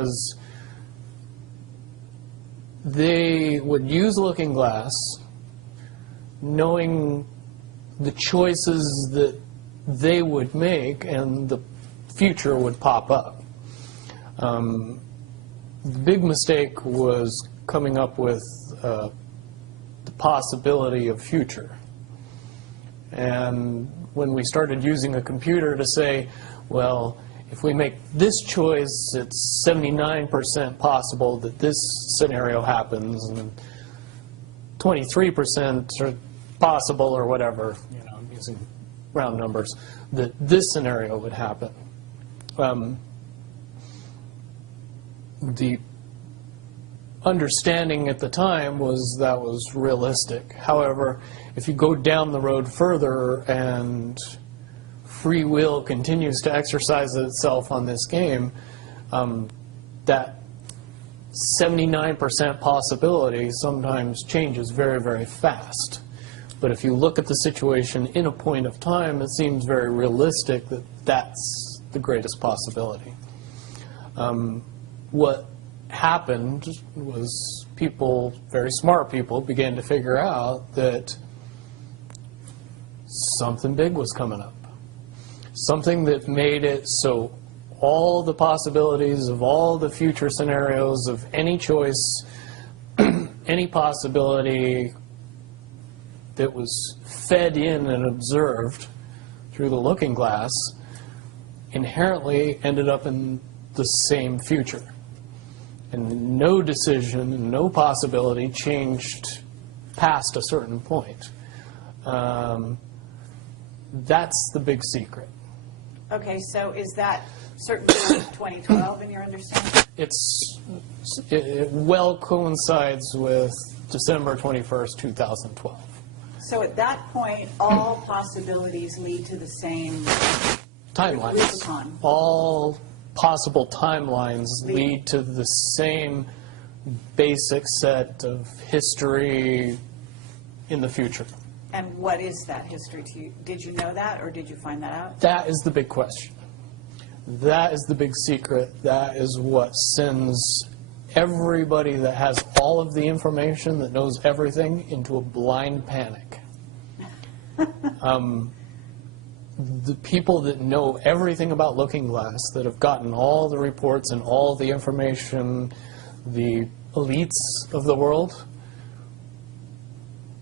was they would use looking glass, knowing the choices that they would make, and the future would pop up. The big mistake was coming up with the possibility of future. And when we started using a computer to say, well, if we make this choice, it's 79% possible that this scenario happens, and 23% are possible, or whatever, you know, I'm using round numbers, that this scenario would happen. The understanding at the time was that was realistic. However, if you go down the road further and free will continues to exercise itself on this game, that 79% possibility sometimes changes very, very fast. But if you look at the situation in a point of time, it seems very realistic that that's the greatest possibility. What happened was people, very smart people, began to figure out that something big was coming up. Something that made it so all the possibilities of all the future scenarios of any choice, any possibility that was fed in and observed through the looking glass inherently ended up in the same future. And no decision, no possibility changed past a certain point. That's the big secret. Okay, so is that certainly 2012 in your understanding? It well coincides with December 21st, 2012. So at that point, all possibilities lead to the same timelines. Rubicon. All possible timelines lead to the same basic set of history in the future. And what is that history to you? Did you know that, or did you find that out? That is the big question. That is the big secret. That is what sends everybody that has all of the information, that knows everything, into a blind panic. The people that know everything about looking glass, that have gotten all the reports and all the information, the elites of the world,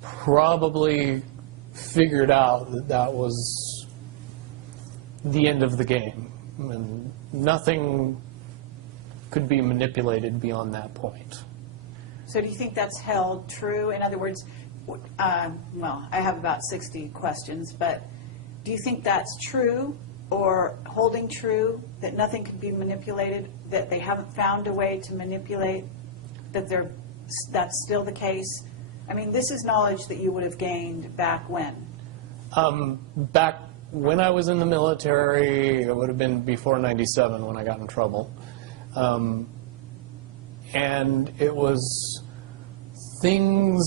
probably figured out that that was the end of the game, and nothing could be manipulated beyond that point. So do you think that's held true? In other words, well, I have about 60 questions, but do you think that's true, or holding true, that nothing can be manipulated, that they haven't found a way to manipulate, that that's still the case? I mean, this is knowledge that you would have gained back when? Back when I was in the military, it would have been before '97 when I got in trouble. And it was things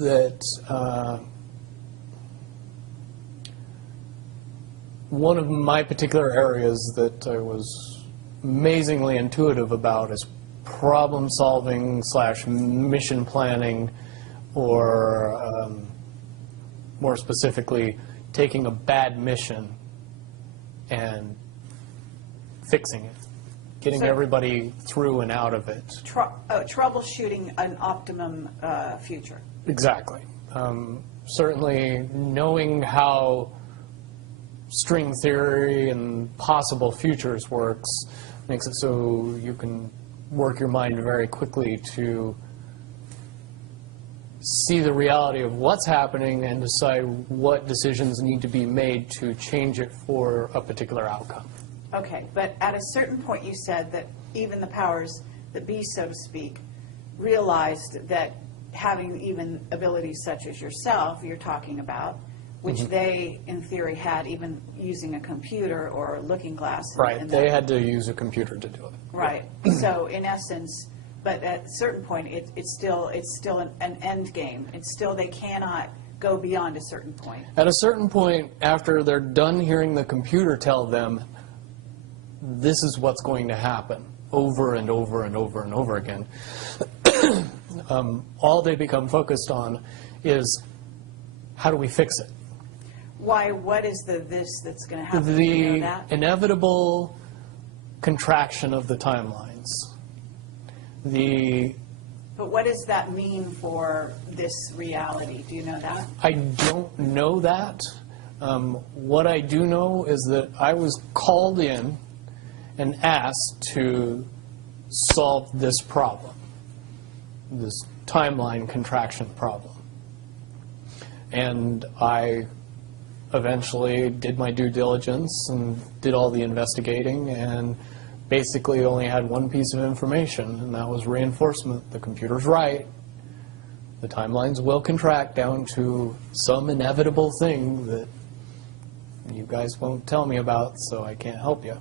that one of my particular areas that I was amazingly intuitive about is problem solving / mission planning, or more specifically, taking a bad mission and fixing it, getting everybody through and out of it. Troubleshooting an optimum future. Exactly. Certainly knowing how string theory and possible futures works makes it so you can work your mind very quickly to see the reality of what's happening and decide what decisions need to be made to change it for a particular outcome. Okay, but at a certain point you said that even the powers that be, so to speak, realized that having even abilities such as yourself, you're talking about, which they, in theory, had even using a computer or a looking glass. Right, they had to use a computer to do it. Right, so in essence, but at a certain point, it's still an end game. It's still, they cannot go beyond a certain point. At a certain point, after they're done hearing the computer tell them, this is what's going to happen, over and over and over and over again, all they become focused on is how do we fix it? Why? What is the this that's going to happen? The Do you know that? inevitable contraction of the timelines. But what does that mean for this reality? Do you know that? I don't know that. What I do know is that I was called in and asked to solve this problem, this timeline contraction problem. And I eventually did my due diligence and did all the investigating and basically only had one piece of information, and that was reinforcement. The computer's right. The timelines will contract down to some inevitable thing that you guys won't tell me about, so I can't help you.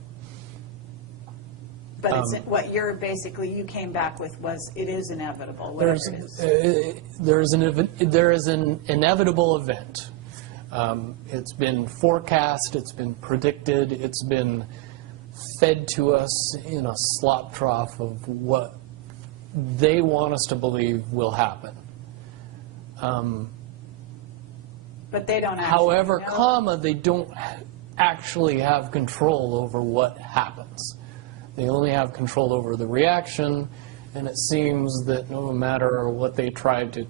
But it's, what you're basically, you came back with was it is inevitable, whatever it is. There is an inevitable event. It's been forecast, it's been predicted, it's been fed to us in a slop trough of what they want us to believe will happen. But they don't actually However, know. they don't actually have control over what happens. They only have control over the reaction, and it seems that no matter what they try to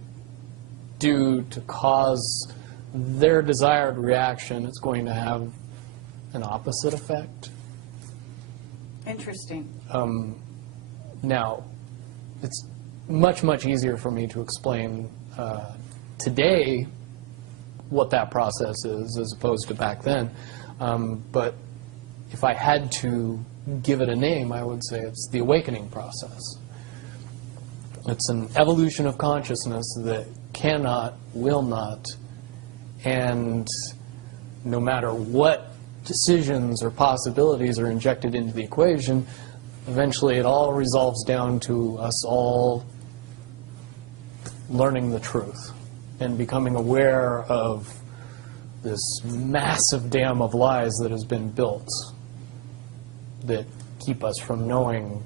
do to cause their desired reaction, it's going to have an opposite effect. Interesting. Now, it's much, much easier for me to explain today what that process is as opposed to back then. But if I had to give it a name, I would say it's the awakening process. It's an evolution of consciousness that cannot, will not, and no matter what decisions or possibilities are injected into the equation, eventually it all resolves down to us all learning the truth and becoming aware of this massive dam of lies that has been built that keep us from knowing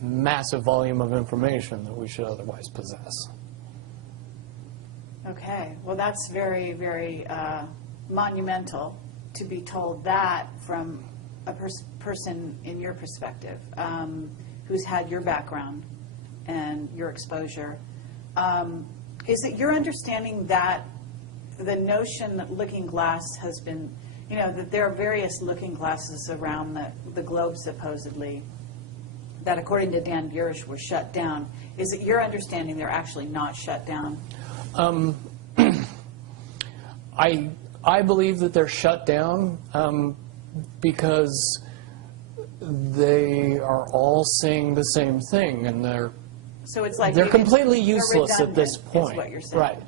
massive volume of information that we should otherwise possess. Okay. Well, that's very, very monumental to be told that from a person in your perspective, who's had your background and your exposure. Is it your understanding that the notion that looking glass has been, you know, that there are various looking glasses around the globe supposedly, that according to Dan Burish were shut down. Is it your understanding they're actually not shut down? I believe that they're shut down because they are all saying the same thing, and So it's like they're completely they're useless at this redundant, point. is what you're saying. Right.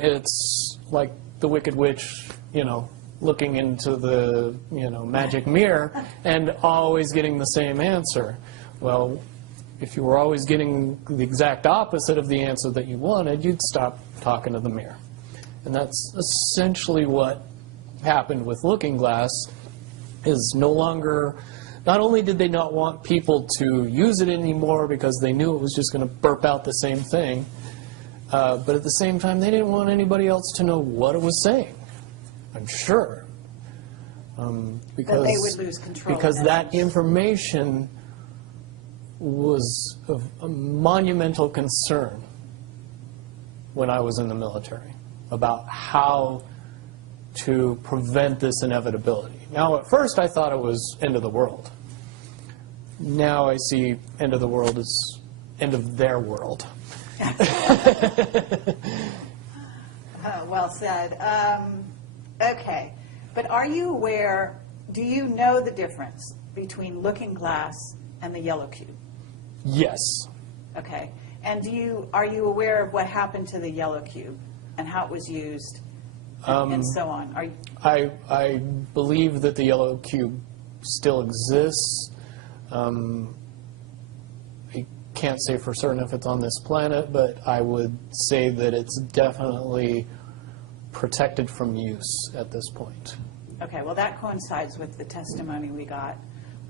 It's like the Wicked Witch, you know, looking into the, you know, magic mirror and always getting the same answer. Well, if you were always getting the exact opposite of the answer that you wanted, you'd stop talking to the mirror. And that's essentially what happened with Looking Glass, is no longer, not only did they not want people to use it anymore because they knew it was just going to burp out the same thing, but at the same time, they didn't want anybody else to know what it was saying, I'm sure. Because they would lose control. Because that information was of a monumental concern when I was in the military about how to prevent this inevitability. Now, at first, I thought it was end of the world. Now I see end of the world as end of their world. Well said. Okay. But are you aware, do you know the difference between Looking Glass and the yellow cube? Yes. Okay. And are you aware of what happened to the yellow cube and how it was used and so on? I believe that the yellow cube still exists. I can't say for certain if it's on this planet, but I would say that it's definitely protected from use at this point. Okay, well, that coincides with the testimony we got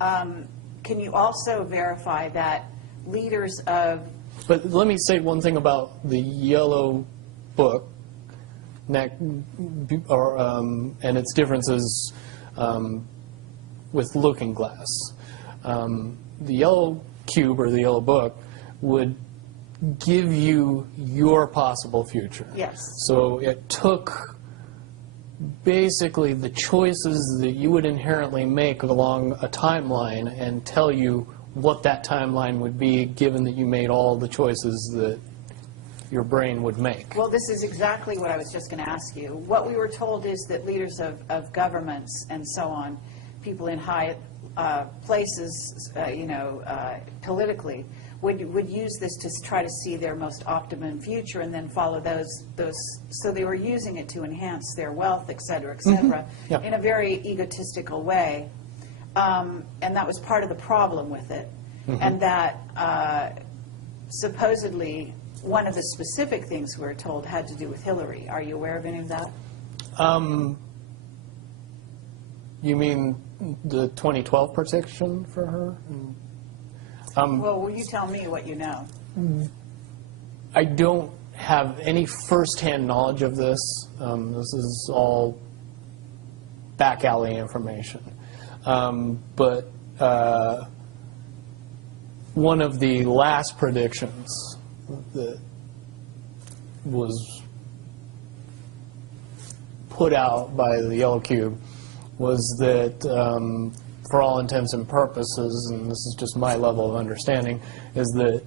can you also verify that leaders of... But let me say one thing about the yellow book and its differences with Looking Glass. The yellow cube or the yellow book would give you your possible future. Yes. So it took basically the choices that you would inherently make along a timeline and tell you what that timeline would be, given that you made all the choices that your brain would make. Well, this is exactly what I was just going to ask you. What we were told is that leaders of governments and so on, people in high places, politically, would use this to try to see their most optimum future and then follow those. So they were using it to enhance their wealth, et cetera, Yep. in a very egotistical way. And that was part of the problem with it. And that supposedly one of the specific things we were told had to do with Hillary. Are you aware of any of that? You mean the 2012 prediction for her? Well, will you tell me what you know? I don't have any first-hand knowledge of this. This is all back alley information. But one of the last predictions that was put out by the Yellow Cube was that, for all intents and purposes, and this is just my level of understanding, is that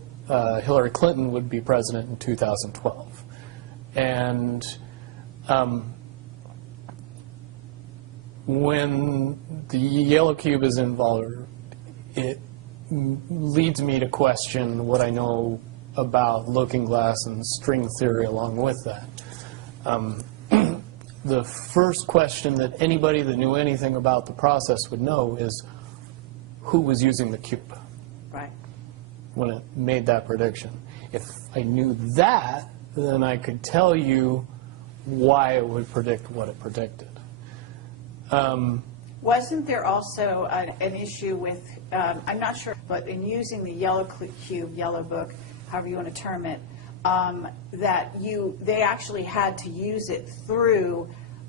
Hillary Clinton would be president in 2012. And when the Yellow Cube is involved, it leads me to question what I know about Looking Glass and string theory along with that. The first question that anybody that knew anything about the process would know is who was using the cube Right. when it made that prediction. If I knew that, then I could tell you why it would predict what it predicted. Wasn't there also an issue with, I'm not sure, but in using the Yellow Cube, Yellow Book, however you want to term it, that they actually had to use it through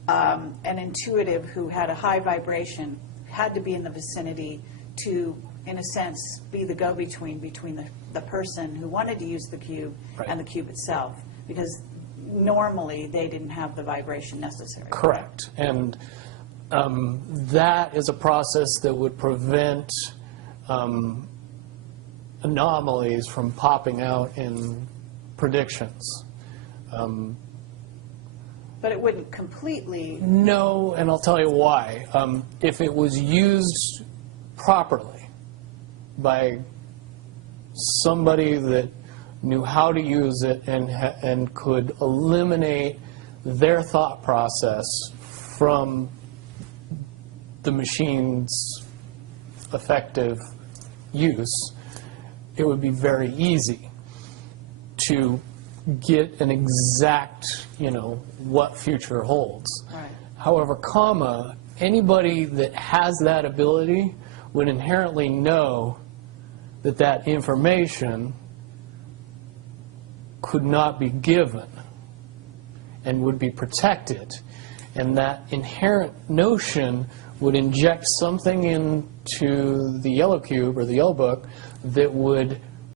an intuitive who had a high vibration, had to be in the vicinity to, in a sense, be the go-between between the person who wanted to use the cube Right. and the cube itself, because normally they didn't have the vibration necessary. Correct. And that is a process that would prevent anomalies from popping out in predictions. But it wouldn't completely... No, and I'll tell you why. If it was used properly by somebody that knew how to use it and could eliminate their thought process from the machine's effective use, it would be very easy to get an exact, what future holds. Right. However, anybody that has that ability would inherently know that that information could not be given and would be protected. And that inherent notion would inject something into the Yellow Cube or the Yellow Book that would